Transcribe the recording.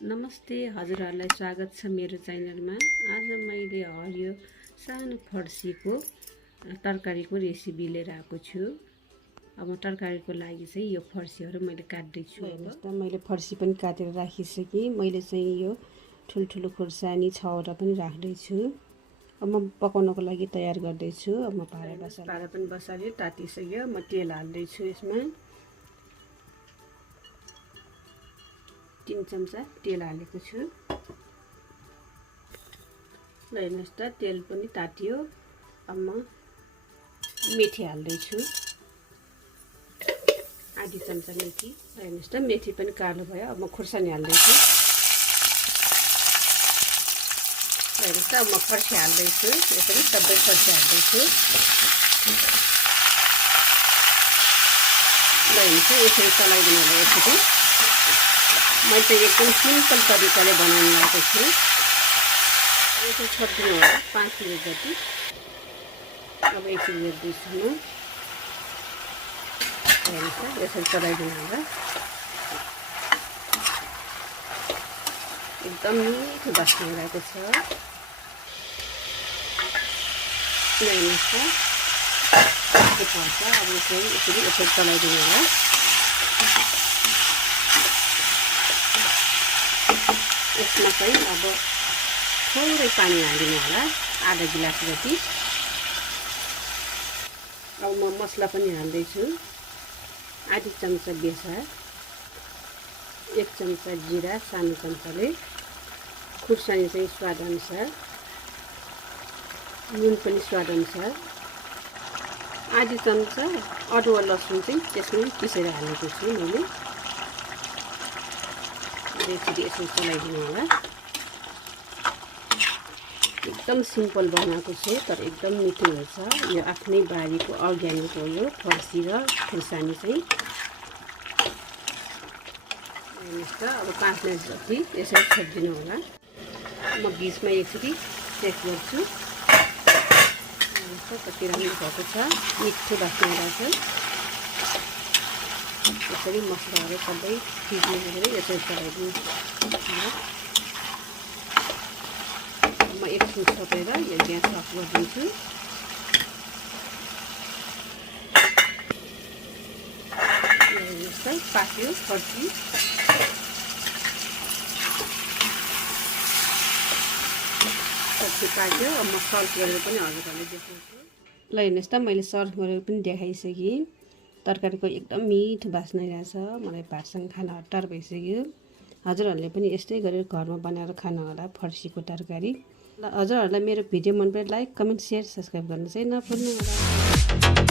नमस्ते, हजुरहरूलाई स्वागत छ मेरो च्यानलमा। आज मैले हरियो सानो फर्सीको तरकारीको रेसिपी लिएर आएको छु। अब तरकारीको लागि चाहिँ यो फर्सीहरू मैले काट्दै छु। अब मैले फर्सी पनि काटेर राखिसकेँ। मैले चाहिँ यो ठुल्ठुलो खुर्सानी 6वटा पनि राख्दै छु। अब म पकाउनको लागि तयार गर्दै छु। अब म पारा पनि बसाल्यो, तातिसक्यो। म तेल हाल्दै छु। यसमा 3 चम्चा तेल हालेको छु। ल हेर्नुहोस् त, तेल पनि तातियो। अब म मेथी हाल्दै छु, आधी चम्चा मेथी। ल हेर्नुहोस् त, मेथी पनि कालो भयो। अब म खुर्सानी हाल्दै छु। ल हेर्नुहोस् त, अब म फर्सी हाल्दै छु। यसरी सबै फर्सी हाल्दै छु। ल हेर्नुहोस् त, यसरी चलाइदिनु होला। यसरी मैले चाहिँ एकदम सिम्पल तरिकाले बनाउनु लागेको छु। यसरी छोडिदिनु होला 5 मिनट जति। अब एकछिन हेर्दैछु म। हेर्नुहोस् त, यसरी चलाइदिनु होला। एकदम मिठो बास्ना आइरहेको छ। हेर्नुहोस् त, के पर्छ। अब यसरी चलाइदिनु होला। यसमा चाहिँ अब थोरै पानी हालिदिनु होला, आधा गिलास जति। अब म मसला पनि हाल्दैछु। आधी चम्चा बेसार, 1 चम्चा जिरा सानो चम्चाले, खुर्सानी चाहिँ स्वादअनुसार, नुन पनि स्वादअनुसार, आधी चम्चा अदुवा लसुन चाहिँ त्यसमै पिसेर हालेको छु मैले। यसरी चलाइदिनु होला। एकदम सिम्पल बनाएको छु, तर एकदम मिठो हुन्छ। यो आफ्नै बारीको अर्ग्यानिक हो यो फर्सी र खुर्सानी चाहिँ। हेर्नुहोस् त, अब 5 मिनट जति यसरी छोडिदिनु होला। म बिचमा यसरी चेक गर्छु। हेर्नुहोस् त, कति राम्रो भएको छ, मिठो बास्ना आइरहेको छ। यसरी मसलाहरू सबै फिट्ने गरेर यसरी चलाइदिनु। म एकछिन छोपेर यो ग्यास अफ गरिदिन्छु। हेर्नुहोस् त, पाक्यो फर्सी। पाक्यो। अब म सर्भ गरेर पनि हजुरहरूलाई देखाउँछु। ल हेर्नुहोस् त, मैले सर्भ गरेर पनि देखाइसकेँ। तरकारीको एकदम मिठो बास्ना आइरहेछ। मलाई भातसँग खान हतार भइसक्यो। हजुरहरूले पनि यस्तै गरेर घरमा बनाएर खानु होला फर्सीको तरकारी। ल हजुरहरूलाई मेरो भिडियो मन परे लाइक, कमेन्ट, सेयर, सब्सक्राइब गर्नु चाहिँ नभुल्नु होला।